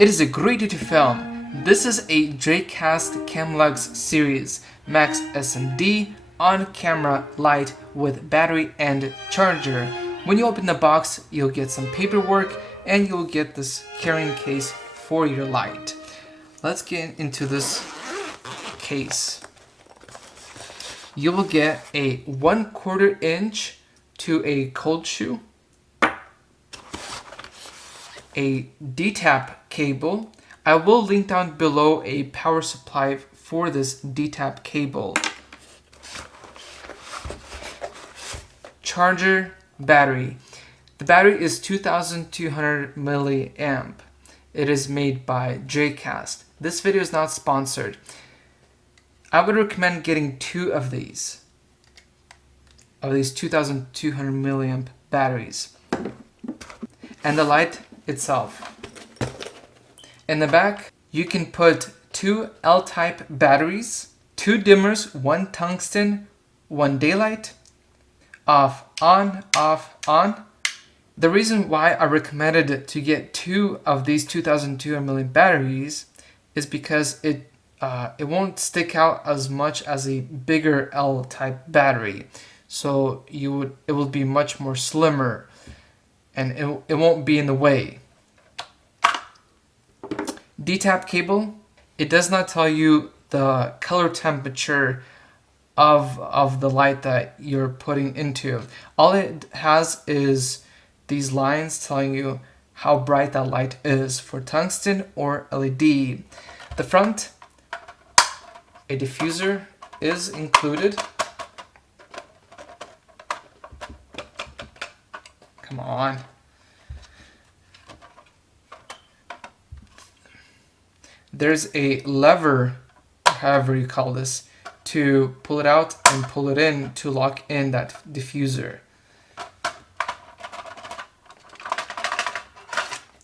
It is a great day to film. This is a Dracast CamLux series, max SMD, on-camera light with battery and charger. When you open the box, you'll get some paperwork and you'll get this carrying case for your light. Let's get into this case. You will get a 1/4 inch to a cold shoe, a Dtap cable. I will link down below a power supply for this Dtap cable. Charger, battery. The battery is 2200 milliamp. It is made by Dracast. This video is not sponsored. I would recommend getting 2 of these 2200 milliamp batteries. And the light itself. In the back, you can put 2 L-type batteries, 2 dimmers, 1 tungsten, 1 daylight, off, on, off, on. The reason why I recommended to get 2 of these 2200 milliamp batteries is because it won't stick out as much as a bigger L-type battery. So it will be much more slimmer and it won't be in the way. Dtap cable, it does not tell you the color temperature of the light that you're putting into. All it has is these lines telling you how bright that light is for tungsten or LED. The front, a diffuser is included. Come on. There's a lever, however you call this, to pull it out and pull it in to lock in that diffuser.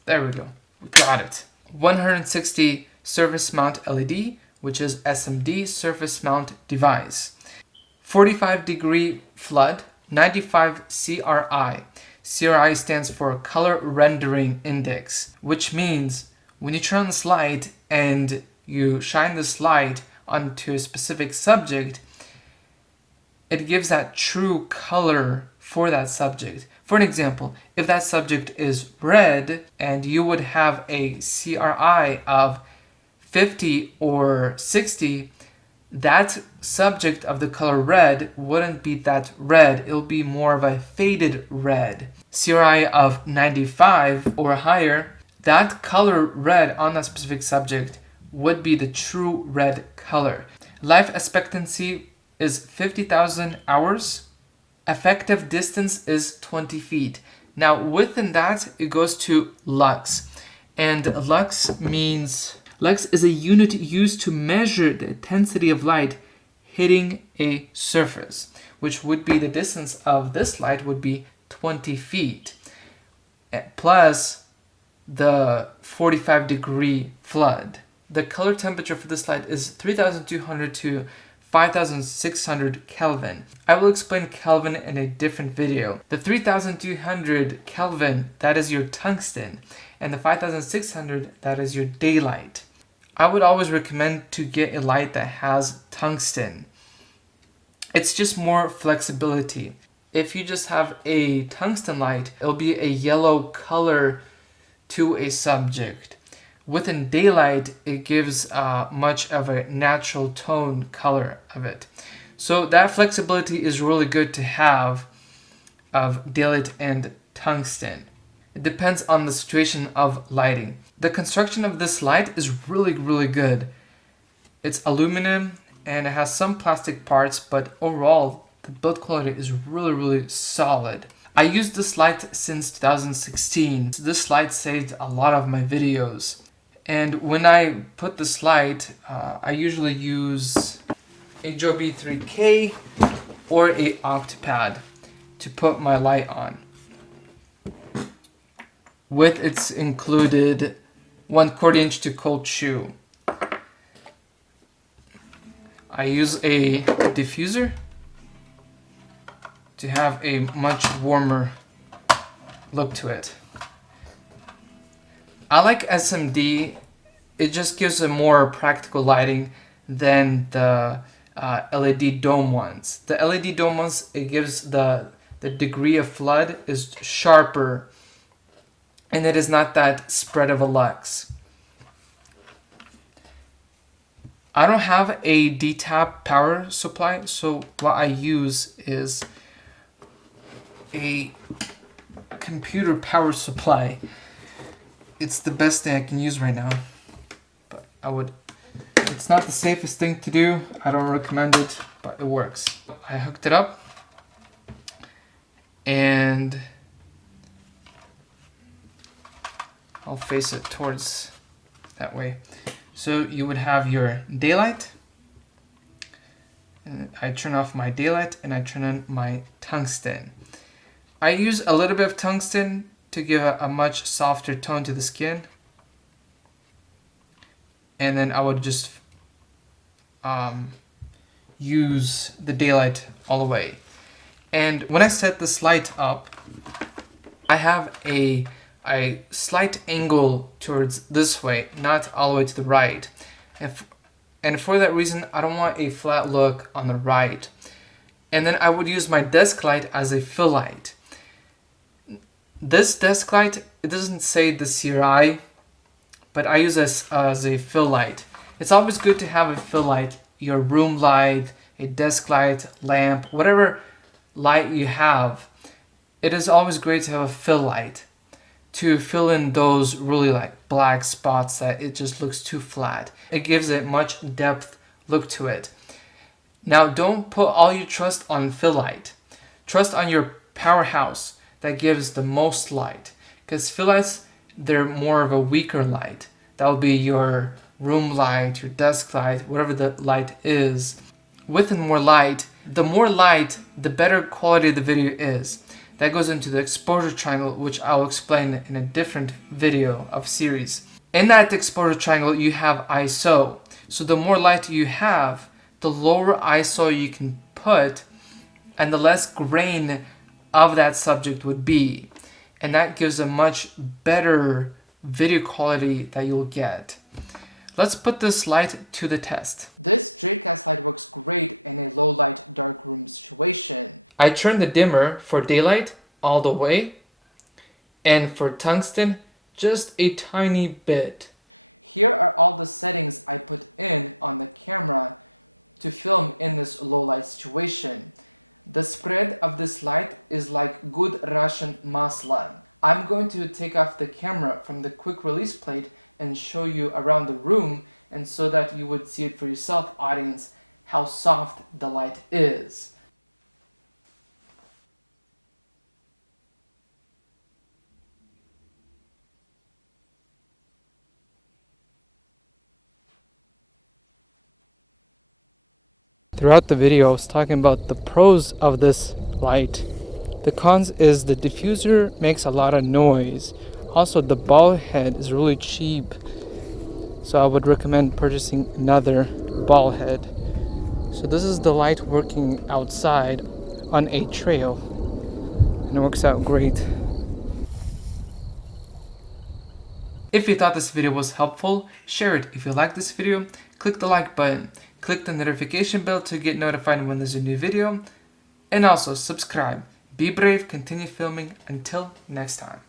There we go, we got it. 160 surface mount LED, which is SMD, surface mount device. 45-degree flood, 95 CRI. CRI stands for color rendering index, which means when you turn on this light and you shine this light onto a specific subject, it gives that true color for that subject. For an example, if that subject is red and you would have a CRI of 50 or 60, that subject of the color red wouldn't be that red, it'll be more of a faded red. CRI of 95 or higher, that color red on that specific subject would be the true red color. Life expectancy is 50,000 hours. Effective distance is 20 feet. Now within that, it goes to lux. And lux is a unit used to measure the intensity of light hitting a surface, which would be the distance of this light would be 20 feet. Plus the 45-degree flood. The color temperature for this light is 3200 to 5600 Kelvin. I will explain Kelvin in a different video. The 3200 Kelvin, that is your tungsten, and the 5600, that is your daylight. I would always recommend to get a light that has tungsten. It's just more flexibility. If you just have a tungsten light, it'll be a yellow color to a subject. Within daylight, it gives much of a natural tone color of it. So that flexibility is really good to have of daylight and tungsten. It depends on the situation of lighting. The construction of this light is really good. It's aluminum and it has some plastic parts, but overall the build quality is really solid. I used this light since 2016. This light saved a lot of my videos. And when I put this light, I usually use a Joby 3K or a Octopad to put my light on. With its included 1/4 inch to cold shoe. I use a diffuser to have a much warmer look to it. I like SMD. It just gives a more practical lighting than the LED dome ones. The LED dome ones, it gives the degree of flood is sharper, and it is not that spread of a lux. I don't have a Dtap power supply, so what I use is a computer power supply. It's the best thing I can use right now, but it's not the safest thing to do. I don't recommend it, but it works. I hooked it up, and I'll face it towards that way. So you would have your daylight, and I turn off my daylight and I turn on my tungsten. I use a little bit of tungsten to give a much softer tone to the skin, and then I would just use the daylight all the way. And when I set this light up, I have a slight angle towards this way, not all the way to the right. And for that reason, I don't want a flat look on the right. And then I would use my desk light as a fill light. This desk light, it doesn't say the CRI, but I use this as a fill light. It's always good to have a fill light, your room light, a desk light, lamp, whatever light you have. It is always great to have a fill light to fill in those really like black spots that it just looks too flat. It gives a much depth look to it. Now don't put all your trust on fill light. Trust on your powerhouse that gives the most light, because fill lights, they're more of a weaker light. That will be your room light, your desk light, whatever the light is. With more light, the better quality the video is. That goes into the exposure triangle, which I'll explain in a different video of series. In that exposure triangle, you have ISO. So the more light you have, the lower ISO you can put, and the less grain of that subject would be. And that gives a much better video quality that you'll get. Let's put this light to the test. This Dracast light works great in a low light dark room situation. I turn the dimmer for daylight all the way, and for tungsten just a tiny bit. Here are all the settings I put in on the camera to film in this low light situation. The spread of this light is like good Russian masla. I'm going to take off the camera from the quick release plate and show you around the room, and so that you would see it for yourself, audience, how soft the light is. Throughout the video, I was talking about the pros of this light. The cons is the diffuser makes a lot of noise. Also, the ball head is really cheap, so I would recommend purchasing another ball head. So this is the light working outside on a trail, and it works out great. If you thought this video was helpful, share it. If you like this video, click the like button, click the notification bell to get notified when there's a new video, and also subscribe. Be brave, continue filming. Until next time.